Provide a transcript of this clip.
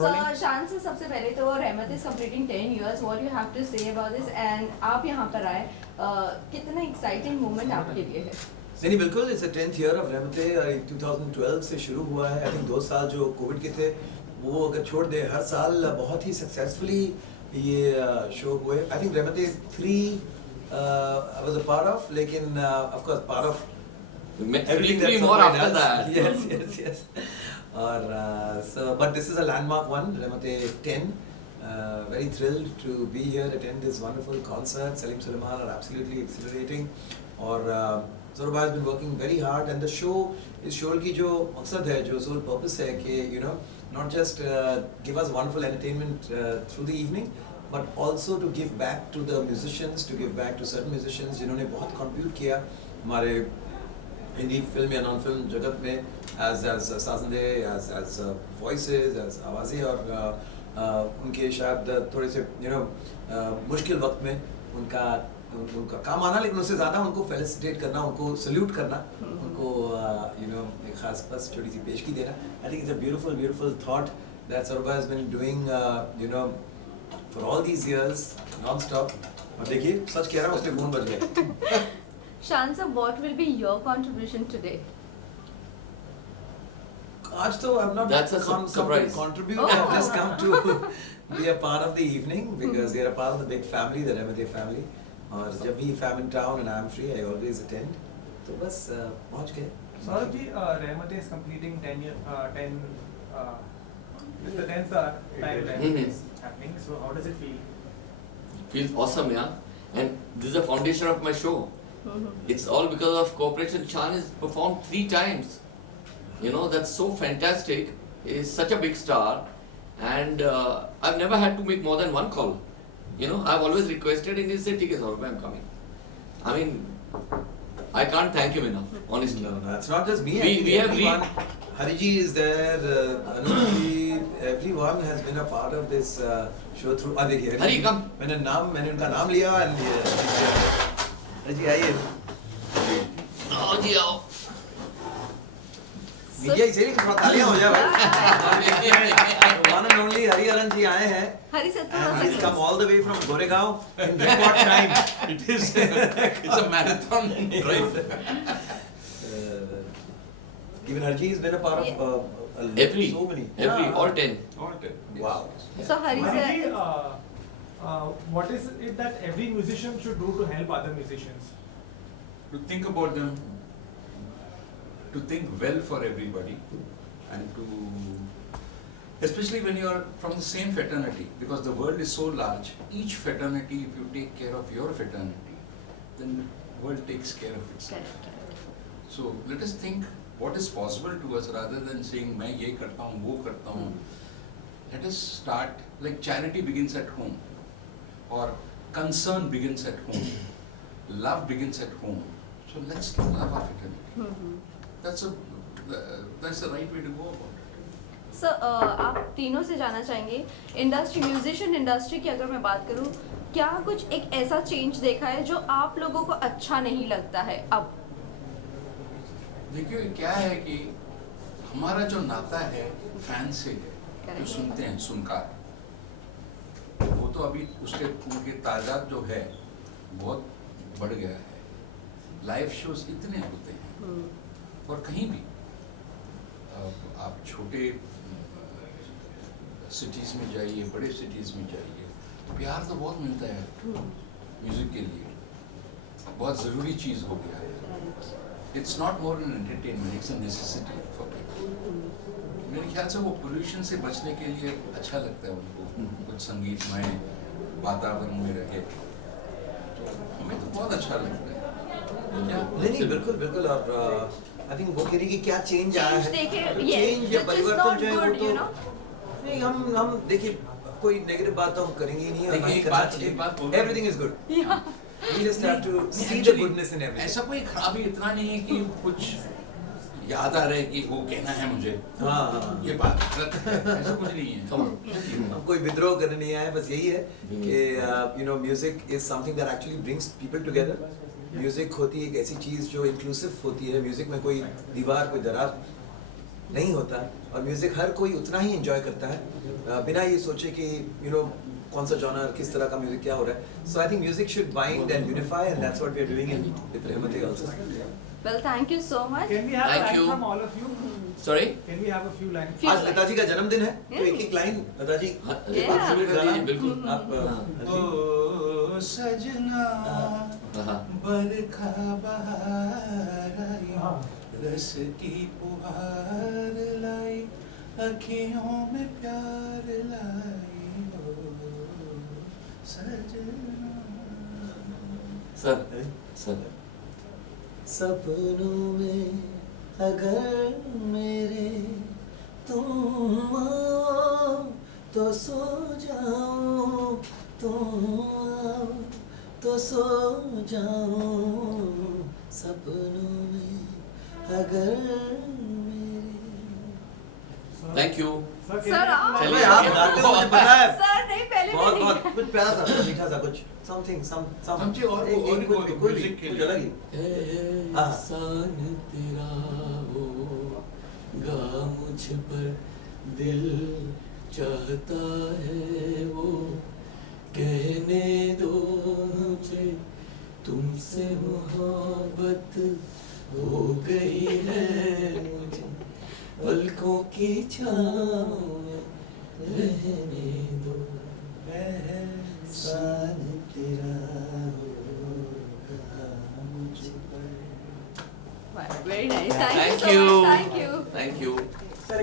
शान से सबसे पहले तो रहमत is completing 10 years. What you have to say about this? And आप यहाँ पर आए, कितना एक्साइटिंग मोमेंट आपके लिए है? नहीं बिल्कुल, इट्स 10th ईयर ऑफ रहमत. 2012 से शुरू हुआ है. आई थिंक 2 साल जो कोविड के थे वो अगर छोड़ दे, हर साल बहुत ही सक्सेसफुली ये शो हुए. आई थिंक रहमत 3 I was a part of, लेकिन of course part of everything that's more on my after nuts. that. Yes. और so but this is a landmark one, रहमत 10. Very thrilled to be here, attend this wonderful concert. Salim Sulaiman are absolutely exhilarating. और Saurabh has been working very hard, and the show, इस show की जो मकसद है, जो sole purpose है कि you know not just give us wonderful entertainment through the evening, but also to give back to the musicians, to give back to certain musicians जिन्होंने बहुत contribute किया हमारे हिंदी फिल्म या नॉन फिल्म जगत में, as साजंदे, as voices, as आवाज़ें, और उनके शायद थोड़े से मुश्किल वक्त में उनका काम आना, लेकिन उससे ज़्यादा उनको फेलिसिटेट करना, उनको सल्यूट करना, उनको एक खास बस छोटी सी पेशगी देना. I think it's a beautiful thought that Saurabh has been doing for all these years non-stop. और देखिए, सच कह रहा हूँ, उसके फ़ोन बज गए. Shan sir, what will be your contribution today? आज तो I'm not That's a come surprise. to contribute. Oh. I've just come to be a part of the evening because they're a part of the big family, the Rahmati family. और जब भी if I'm in town and I'm free, I always attend. तो बस पहुँच गए. Saurabh ji, Rahmat is completing 10 year, 10. This is the 10th time Rahmat is happening. So how does it feel? Feels awesome, yeah. And this is the foundation of my show. It's all because of cooperation. Shan has performed 3 times. You know, that's so fantastic. He's such a big star, and I've never had to make more than 1 call. You know, I've always requested, and he said, "ठीक है Saurabh, I'm coming." I mean, I can't thank him enough, honestly. No, it's not just me. We have everyone. Hariji is there, Anuji, everyone has been a part of this show through. देखिए, Hari, come. मैंने उनका नाम लिया and Hariji आइए. आओ जी आओ. Media इसीलिए थोड़ा तालियां हो जाए भाई. One and only हरिहरन जी आए हैं. हरी sir, And he's come all the way from Goregaon in record time. It's a marathon drive. Even Harji has been a part of so many. Every, all 10. Wow. So Hari Hari sir, ji, what is it that every musician should do to help other musicians? To think about them, to think well for everybody, and to, especially when you are from the same fraternity, because the world is so large. Each fraternity, if you take care of your fraternity, then the world takes care of itself. So let us think what is possible to us rather than saying मैं ये करता हूँ, वो करता हूँ. Let us start, like charity begins at home, or concern begins at home, love begins at home. So let's love our fraternity. That's the right way to go about it. Sir आप तीनों से जानना चाहेंगे, industry, musician industry की अगर मैं बात करूं, क्या कुछ एक ऐसा चेंज देखा है जो आप लोगों को अच्छा नहीं लगता है अब? देखिए क्या है कि हमारा जो नाता है फैन से है, जो सुनते हैं सुनकार, वो तो अभी उनके तादाद जो है बहुत बढ़ गया है. लाइव शोज इतने होते हैं, और कहीं भी आप छोटे सिटीज़ में जाइए, बड़े सिटीज़ में जाइए, प्यार तो बहुत मिलता है म्यूज़िक के लिए. बहुत ज़रूरी चीज़ हो गया है. It's not more an entertainment, it's a necessity for people. मेरे ख्याल से वो पोल्यूशन से बचने के लिए अच्छा लगता है उनको कुछ संगीतमय वातावरण में रहे, तो हमें तो बहुत अच्छा लगता है. नहीं बिल्कुल. और आई थिंक वो कह रही कि क्या चेंज आया है. चेंज या परिवर्तन जो है वो तो नहीं, हम देखिए कोई नेगेटिव बात तो हम करेंगे ही नहीं, और नहीं करना चाहिए. Everything is good. We just have to see the goodness in everything. ऐसा कोई खराबी इतना नहीं है कि कुछ याद आ रहा है कि वो कहना है मुझे. हाँ. ये बात ऐसा कुछ नहीं है. हम कोई विद्रोह करने नहीं आए, बस यही है कि music is something that actually brings people together. Music होती है एक ऐसी चीज जो इंक्लूसिव होती है. म्यूजिक में कोई दीवार, कोई दरार नहीं होता और म्यूजिक हर कोई उतना ही एंजॉय करता है बिना ये सोचे कि कौन सा जॉनर किस तरह का म्यूजिक क्या हो रहा है. So I think music should bind and unify and that's what we are doing in with रहमते also. Well, thank you so much. Can we have Thank a line you. from all of you? Sorry? Can we have a few lines? Few आज lines. Lata ji का जन्मदिन है तो एक एक line Lata ji हाँ, Yeah. आप शुरू कर दीजिए, बिल्कुल. आप ओ सजना हाँ. बरखा बहार आई रस की पुहार लाई अखियों में प्यार लाई ओ सजना. सर सर सपनों में अगर मेरे तुम आओ तो सो जाओ, तुम आओ तो सो जाओ, सपनों में अगर मेरे. Thank you. Sir, can Sir, we have a आप- line? चलिए, आप गाते हो मुझे पता है. Sir, नहीं पहले बहुत नहीं. बहुत कुछ प्यारा सा मीठा सा कुछ समथिंग सम समझिए और एक कोई कुछ भी, कोई भी म्यूजिक के कुछ लिए. अलग ही. एहसान तेरा होगा मुझ पर दिल चाहता है वो कहने दो मुझे तुमसे मोहब्बत हो गई है मुझे पलकों की छाँव में रहने दो एहसान तेरा होगा मुझ पर. Very nice. Thank you Thank so you. much. Thank you. Thank you. Sir,